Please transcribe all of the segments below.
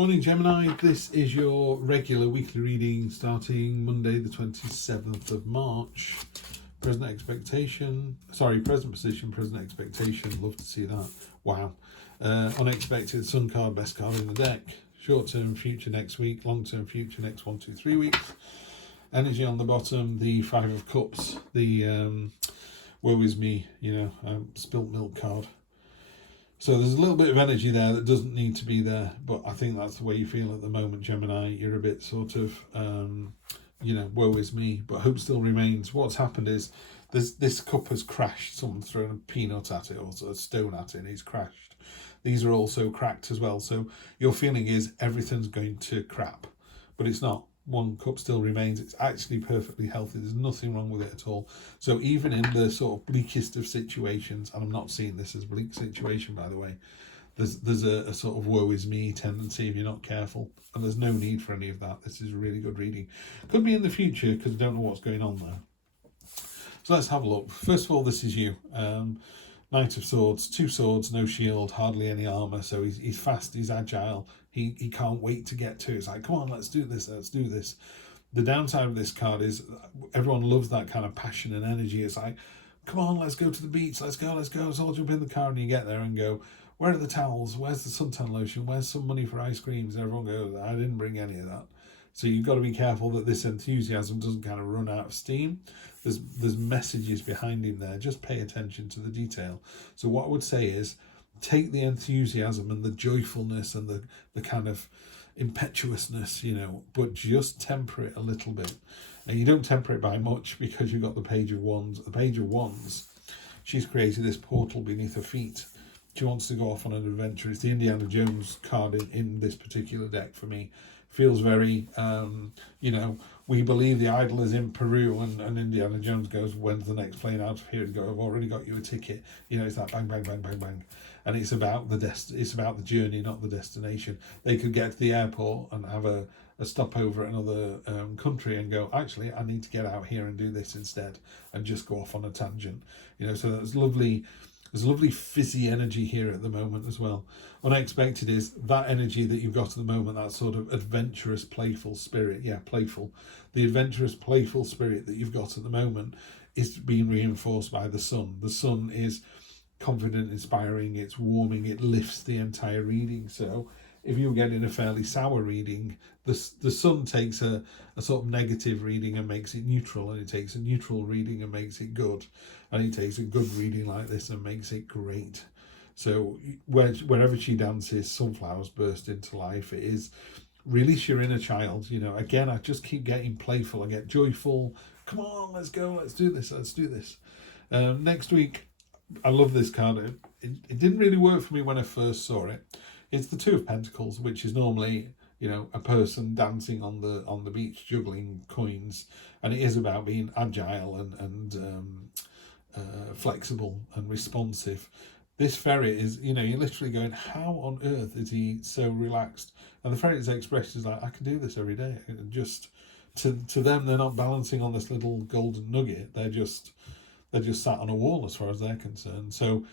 Morning Gemini, this is your regular weekly reading starting Monday the 27th of March. Present position, present expectation, love to see that. Wow. Unexpected, sun card, best card in the deck. Short term future next week, long term future next 1, 2, 3 weeks. Energy on the bottom, the Five of Cups, the woe is me, spilt milk card. So there's a little bit of energy there that doesn't need to be there, but I think that's the way you feel at the moment, Gemini. You're a bit sort of, woe is me, but hope still remains. What's happened is this cup has crashed. Someone's thrown a peanut at it or a stone at it and it's crashed. These are also cracked as well. So your feeling is everything's going to crap, but it's not. One cup still remains. It's actually perfectly healthy. There's nothing wrong with it at all. So even in the sort of bleakest of situations, and I'm not seeing this as a bleak situation, by the way, there's a sort of woe is me tendency if you're not careful, and there's no need for any of that. This is really good reading. Could be in the future because I don't know what's going on there. So let's have a look. First of all, this is you. Knight of Swords, 2 swords, no shield, hardly any armour. So he's fast, he's agile. He can't wait to get to it. It's like, come on, let's do this, let's do this. The downside of this card is everyone loves that kind of passion and energy. It's like, come on, let's go to the beach, let's go. Let's all jump in the car, and you get there and go, where are the towels? Where's the suntan lotion? Where's some money for ice creams? And everyone goes, I didn't bring any of that. So you've got to be careful that this enthusiasm doesn't kind of run out of steam. There's messages behind him there. Just pay attention to the detail. So what I would say is take the enthusiasm and the joyfulness and the kind of impetuousness, but just temper it a little bit. And you don't temper it by much because you've got the Page of Wands. The Page of Wands, she's created this portal beneath her feet. She wants to go off on an adventure. It's the Indiana Jones card in this particular deck for me. Feels very, we believe the idol is in Peru, and Indiana Jones goes, when's the next plane out of here? And go, I've already got you a ticket. It's that bang, bang, bang, bang, bang. And it's about it's about the journey, not the destination. They could get to the airport and have a stopover at another country and go, actually, I need to get out here and do this instead, and just go off on a tangent. So that's lovely. There's lovely fizzy energy here at the moment as well. Unexpected is that energy that you've got at the moment, that sort of adventurous, playful spirit. Yeah, playful. The adventurous, playful spirit that you've got at the moment is being reinforced by the sun. The sun is confident, inspiring, it's warming, it lifts the entire reading. So if you're getting a fairly sour reading, the sun takes a sort of negative reading and makes it neutral, and it takes a neutral reading and makes it good, and it takes a good reading like this and makes it great. So wherever she dances, sunflowers burst into life. It is release your inner child. Again, I just keep getting playful. I get joyful. Come on, let's go. Let's do this. Next week, I love this card. It didn't really work for me when I first saw it. It's the Two of Pentacles, which is normally, a person dancing on the beach, juggling coins, and it is about being agile and flexible and responsive. This ferret is, you're literally going, how on earth is he so relaxed? And the ferret's expression is like, I can do this every day. Just to them, they're not balancing on this little golden nugget. They're just sat on a wall as far as they're concerned. So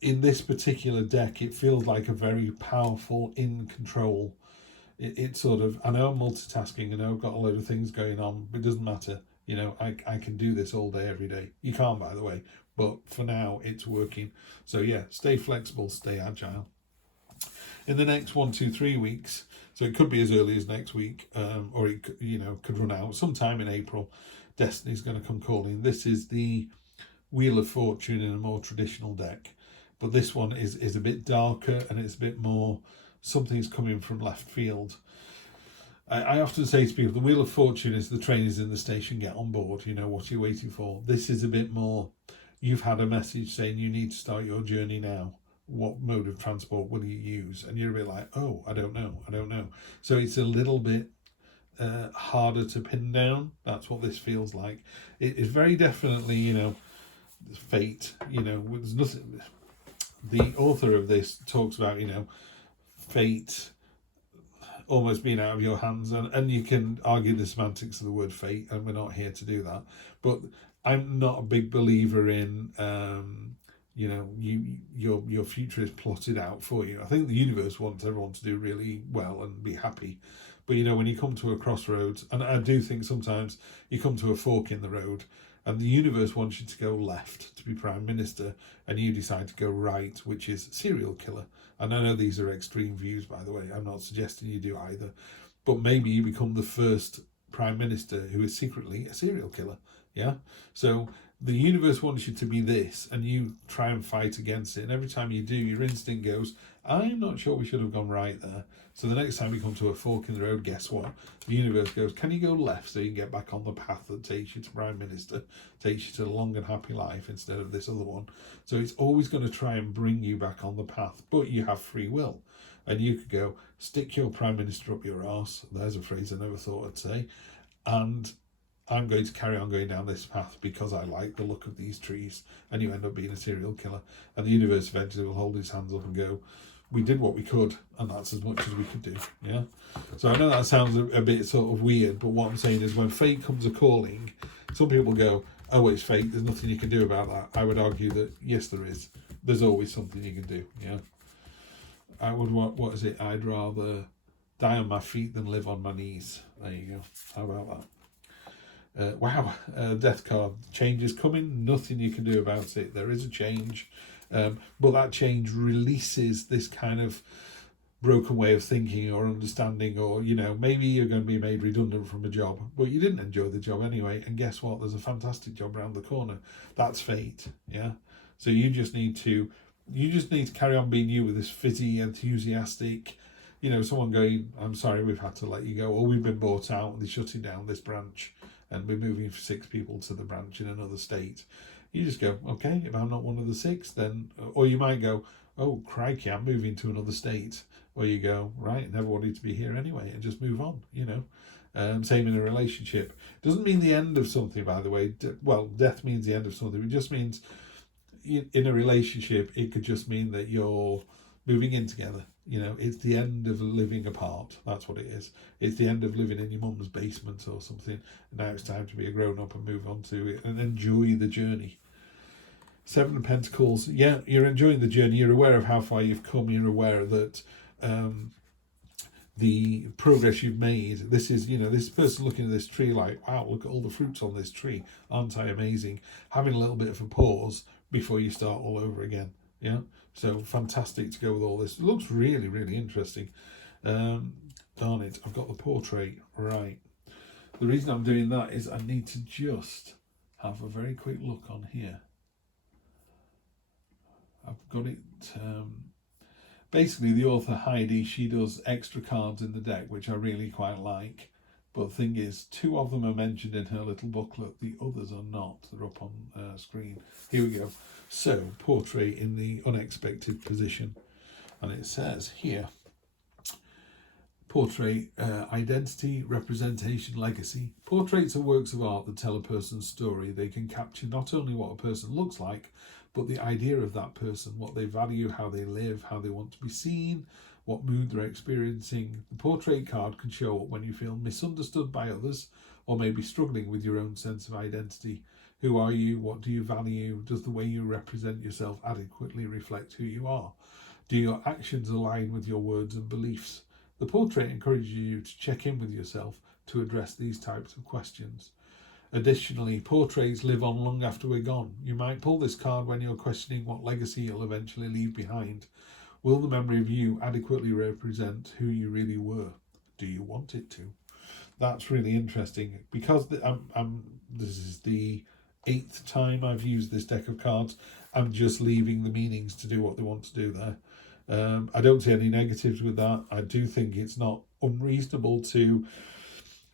in this particular deck, it feels like a very powerful, in control. It sort of, I know I'm multitasking, I know I've got a load of things going on, but it doesn't matter. I can do this all day, every day. You can't, by the way, but for now, it's working. So yeah, stay flexible, stay agile. In the next 1, 2, 3 weeks, so it could be as early as next week, or it could run out sometime in April. Destiny's going to come calling. This is the Wheel of Fortune in a more traditional deck. But this one is a bit darker, and it's a bit more, something's coming from left field. I often say to people, the Wheel of Fortune is the train is in the station, get on board, what are you waiting for? This is a bit more, you've had a message saying you need to start your journey now. What mode of transport will you use? And you're a bit like, oh, I don't know. So it's a little bit harder to pin down. That's what this feels like. It is very definitely, fate, there's nothing. The author of this talks about, fate almost being out of your hands, and you can argue the semantics of the word fate, and we're not here to do that. But I'm not a big believer in You know, your future is plotted out for you. I think the universe wants everyone to do really well and be happy. But, you know, when you come to a crossroads, and I do think sometimes you come to a fork in the road, and the universe wants you to go left to be Prime Minister, and you decide to go right, which is serial killer. And I know these are extreme views, by the way. I'm not suggesting you do either. But maybe you become the first Prime Minister who is secretly a serial killer. Yeah? So the universe wants you to be this, and you try and fight against it. And every time you do, your instinct goes, I'm not sure we should have gone right there. So the next time you come to a fork in the road, guess what? The universe goes, can you go left so you can get back on the path that takes you to Prime Minister, takes you to a long and happy life instead of this other one? So it's always going to try and bring you back on the path, but you have free will. And you could go, stick your Prime Minister up your arse. There's a phrase I never thought I'd say. And I'm going to carry on going down this path because I like the look of these trees. And you end up being a serial killer. And the universe eventually will hold its hands up and go, we did what we could, and that's as much as we could do. Yeah. So I know that sounds a bit sort of weird, but what I'm saying is when fate comes a calling, some people go, oh, it's fate, there's nothing you can do about that. I would argue that yes, there is. There's always something you can do. Yeah. I would, what is it? I'd rather die on my feet than live on my knees. There you go. How about that? Wow, death card. Change is coming. Nothing you can do about it. There is a change. But that change releases this kind of broken way of thinking or understanding, or, you know, maybe you're going to be made redundant from a job, but you didn't enjoy the job anyway. And guess what? There's a fantastic job around the corner. That's fate. Yeah. So you just need to carry on being you with this fizzy, enthusiastic, you know, someone going, I'm sorry, we've had to let you go, or we've been bought out and they're shutting down this branch and we're moving 6 people to the branch in another state. You just go, okay, if I'm not one of the 6, then, or you might go, oh, crikey, I'm moving to another state. Or you go, right, never wanted to be here anyway, and just move on, you know. Same in a relationship. Doesn't mean the end of something, by the way. Well, death means the end of something. It just means in a relationship, it could just mean that you're moving in together. You know, it's the end of living apart. That's what it is. It's the end of living in your mum's basement or something. And now it's time to be a grown-up and move on to it and enjoy the journey. 7 of Pentacles. Yeah, you're enjoying the journey. You're aware of how far you've come. You're aware that the progress you've made. This is, you know, this person looking at this tree like, wow, look at all the fruits on this tree. Aren't I amazing? Having a little bit of a pause before you start all over again. Yeah. So fantastic to go with all this. It looks really, really interesting. Darn it, I've got the portrait right. The reason I'm doing that is I need to just have a very quick look on here. I've got it. Basically, the author Heidi, she does extra cards in the deck, which I really quite like. But the thing is, 2 of them are mentioned in her little booklet. The others are not. They're up on screen. Here we go. So, portrait in the unexpected position. And it says here, portrait, identity, representation, legacy. Portraits are works of art that tell a person's story. They can capture not only what a person looks like, but the idea of that person, what they value, how they live, how they want to be seen, what mood they're experiencing. The portrait card can show up when you feel misunderstood by others, or maybe struggling with your own sense of identity. Who are you? What do you value? Does the way you represent yourself adequately reflect who you are? Do your actions align with your words and beliefs? The portrait encourages you to check in with yourself to address these types of questions. Additionally, portraits live on long after we're gone. You might pull this card when you're questioning what legacy you'll eventually leave behind. Will the memory of you adequately represent who you really were? Do you want it to? That's really interesting because this is the 8th time I've used this deck of cards. I'm just leaving the meanings to do what they want to do there. I don't see any negatives with that. I do think it's not unreasonable to,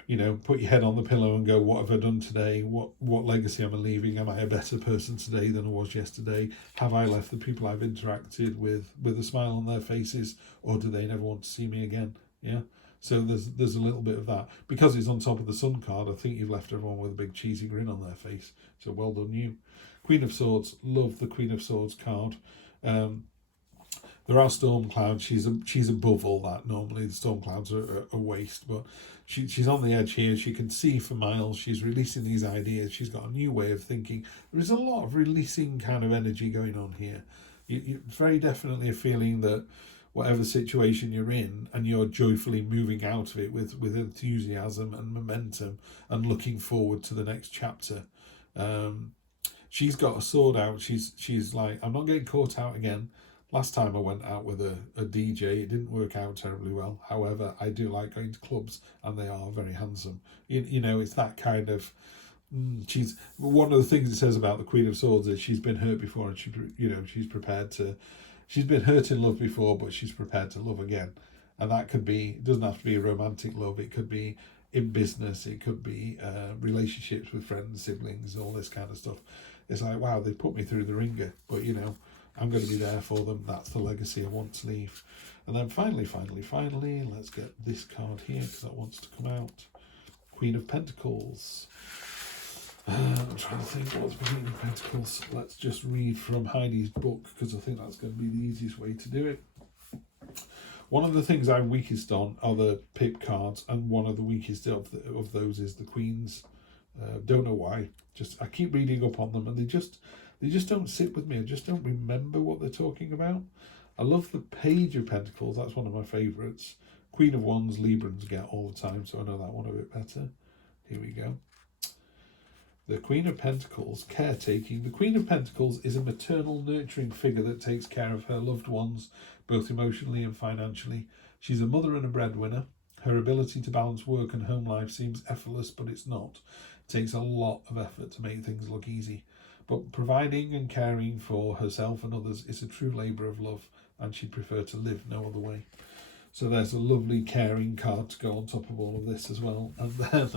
you know, put your head on the pillow and go, what have I done today? What legacy am I leaving? Am I a better person today than I was yesterday? Have I left the people I've interacted with a smile on their faces, or do they never want to see me again? Yeah. So there's a little bit of that. Because it's on top of the Sun card, I think you've left everyone with a big cheesy grin on their face. So well done you. Queen of Swords. Love the Queen of Swords card. There are storm clouds. She's above all that. Normally the storm clouds are a waste, but she's on the edge here. She can see for miles. She's releasing these ideas. She's got a new way of thinking. There is a lot of releasing kind of energy going on here. You very definitely a feeling that whatever situation you're in, and you're joyfully moving out of it with enthusiasm and momentum and looking forward to the next chapter. She's got a sword out. She's like, I'm not getting caught out again. Last time I went out with a DJ, it didn't work out terribly well. However, I do like going to clubs, and they are very handsome. You know, it's that kind of. She's one of the things it says about the Queen of Swords is she's been hurt before, and she's prepared to. She's been hurt in love before, but she's prepared to love again, and that could be. It doesn't have to be a romantic love. It could be in business. It could be relationships with friends, siblings, all this kind of stuff. It's like, wow, they put me through the ringer, but I'm going to be there for them. That's the legacy I want to leave. And then finally, let's get this card here because that wants to come out. Queen of Pentacles. I'm trying to think what's Queen of Pentacles. Let's just read from Heidi's book because I think that's going to be the easiest way to do it. One of the things I'm weakest on are the pip cards, and one of the weakest of those is the Queens. Don't know why. I keep reading up on them, and they just don't sit with me. I just don't remember what they're talking about. I love the Page of Pentacles. That's one of my favourites. Queen of Wands, Librans get all the time, so I know that one a bit better. Here we go. The Queen of Pentacles, caretaking. The Queen of Pentacles is a maternal, nurturing figure that takes care of her loved ones, both emotionally and financially. She's a mother and a breadwinner. Her ability to balance work and home life seems effortless, but it's not. It takes a lot of effort to make things look easy. But providing and caring for herself and others is a true labour of love, and she'd prefer to live no other way. So there's a lovely caring card to go on top of all of this as well. And then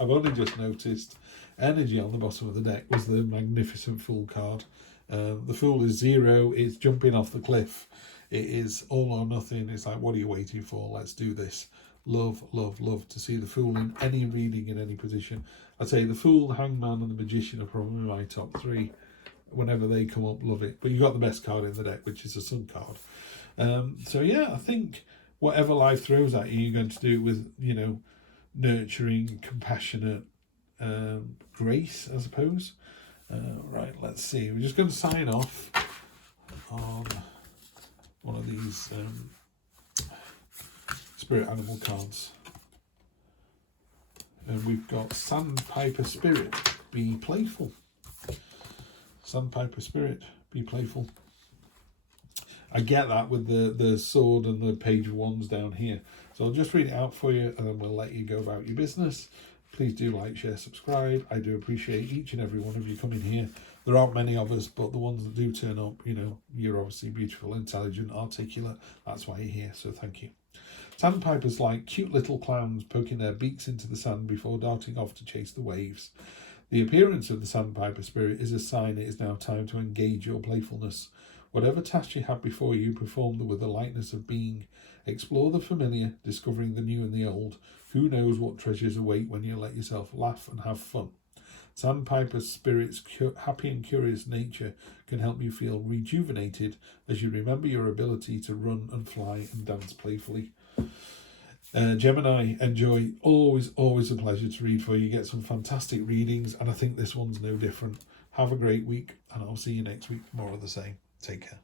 I've only just noticed energy on the bottom of the deck was the Magnificent Fool card. The Fool is 0. It's jumping off the cliff. It is all or nothing. It's like, what are you waiting for? Let's do this. Love, love, love to see the Fool in any reading, in any position. I'd say the Fool, the Hangman, and the Magician are probably my top 3. Whenever they come up, love it. But you've got the best card in the deck, which is a Sun card. So yeah, I think whatever life throws at you, you're going to do it with, nurturing, compassionate grace, I suppose. Right, let's see. We're just going to sign off on one of these spirit animal cards. And we've got Sandpiper Spirit, be playful. Sandpiper Spirit, be playful. I get that with the sword and the Page of Wands down here. So I'll just read it out for you, and then we'll let you go about your business. Please do like, share, subscribe. I do appreciate each and every one of you coming here. There aren't many of us, but the ones that do turn up, you're obviously beautiful, intelligent, articulate. That's why you're here, so thank you. Sandpipers like cute little clowns poking their beaks into the sand before darting off to chase the waves. The appearance of the Sandpiper Spirit is a sign it is now time to engage your playfulness. Whatever task you have before you, perform them with the lightness of being. Explore the familiar, discovering the new and the old. Who knows what treasures await when you let yourself laugh and have fun. Sandpiper Spirit's happy and curious nature can help you feel rejuvenated as you remember your ability to run and fly and dance playfully. Gemini, enjoy. Always a pleasure to read for you. Get some fantastic readings, and I think this one's no different. Have a great week, and I'll see you next week. More of the same. Take care.